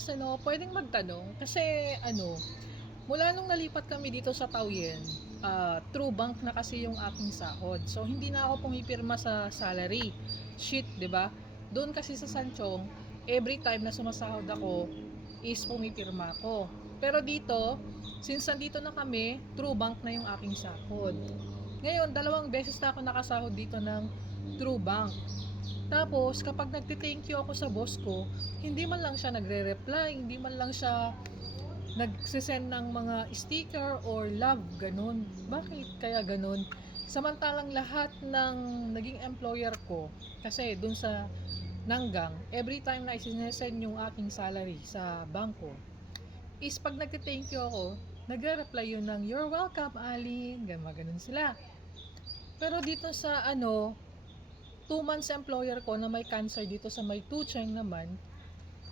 guys, pwedeng magtanong kasi mula nung nalipat kami dito sa Taoyuan, true bank na kasi yung aking sahod. So hindi na ako pumipirma sa salary sheet, 'di ba? Doon kasi sa Sanchong, every time na sumasahod ako is pumipirma ako. Pero dito, since nandito na kami, true bank na yung aking sahod. Ngayon, 2 beses na ako nakasahod dito ng true bank. Tapos, kapag nagte-thank you ako sa boss ko, hindi man lang siya nagre-reply, hindi man lang siya nagsisend ng mga sticker or love, ganun. Bakit kaya ganun? Samantalang lahat ng naging employer ko, kasi dun sa Nanggang, every time na isinesend yung aking salary sa bangko, is pag nagte-thank you ako, nagre-reply yun ng, "You're welcome, Ali." Ganun sila. Pero dito sa 2 months employer ko na may cancer dito sa may Tucheng naman,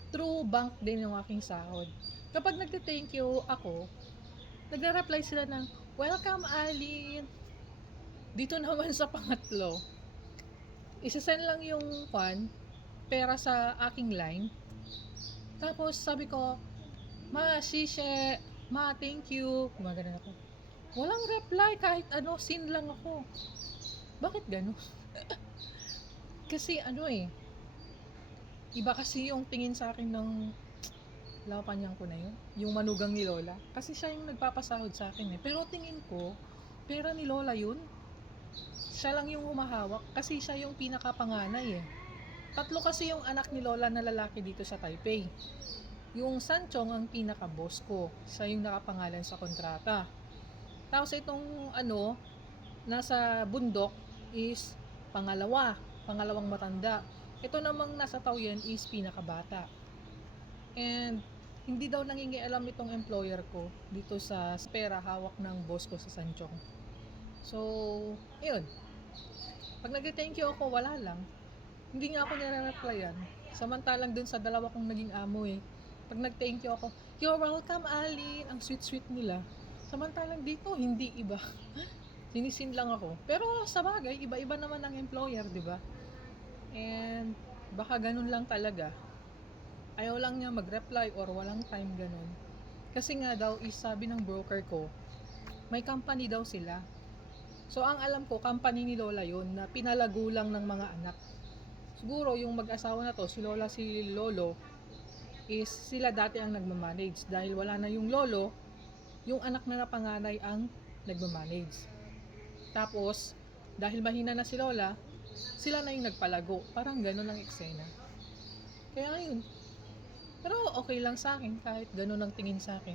true bank din yung aking sahod. Kapag nagte-thank you ako, nagre-reply sila ng, "Welcome, Ali." Dito naman sa pangatlo, isa-send lang yung pera sa aking line. Tapos sabi ko, "Ma, shishe, ma, thank you." Gumagano ako. Walang reply kahit sin lang ako. Bakit gano'n? Kasi iba kasi yung tingin sa akin ng lapanyang ko na yun, yung manugang ni Lola. Kasi siya yung nagpapasahod sa akin eh. Pero tingin ko, pera ni Lola yun. Siya lang yung humahawak kasi siya yung pinakapanganay eh. 3 kasi yung anak ni Lola na lalaki dito sa Taipei. Yung Sanchong ang pinaka-boss ko. Siya yung nakapangalan sa kontrata. Tapos itong nasa bundok is pangalawang matanda. Ito namang nasa Taoyuan is pinakabata. And hindi daw nangingialam itong employer ko dito sa pera hawak ng boss ko sa Sanchong. So, ayun. Pag nag-thank you ako, wala lang. Hindi nga ako nire-replyan. Samantalang dun sa dalawa kong naging amo eh. Pag nag-thank you ako, "You're welcome, Ali." Ang sweet-sweet nila. Samantalang dito, hindi iba. Sinisin lang ako. Pero sa bagay, iba-iba naman ang employer, di ba? And baka ganun lang talaga. Ayaw lang niya mag-reply or walang time ganun. Kasi nga daw, sabi ng broker ko, may company daw sila. So ang alam ko, company ni Lola yun na pinalago lang ng mga anak. Siguro yung mag-asawa na to, si Lola, si Lolo, is sila dati ang nagmamanage. Dahil wala na yung lolo, yung anak na napanganay ang nagmamanage. Tapos, dahil mahina na si Lola, sila na yung nagpalago. Parang ganun ang eksena. Kaya yun. Pero okay lang sa akin kahit ganun ang tingin sa akin.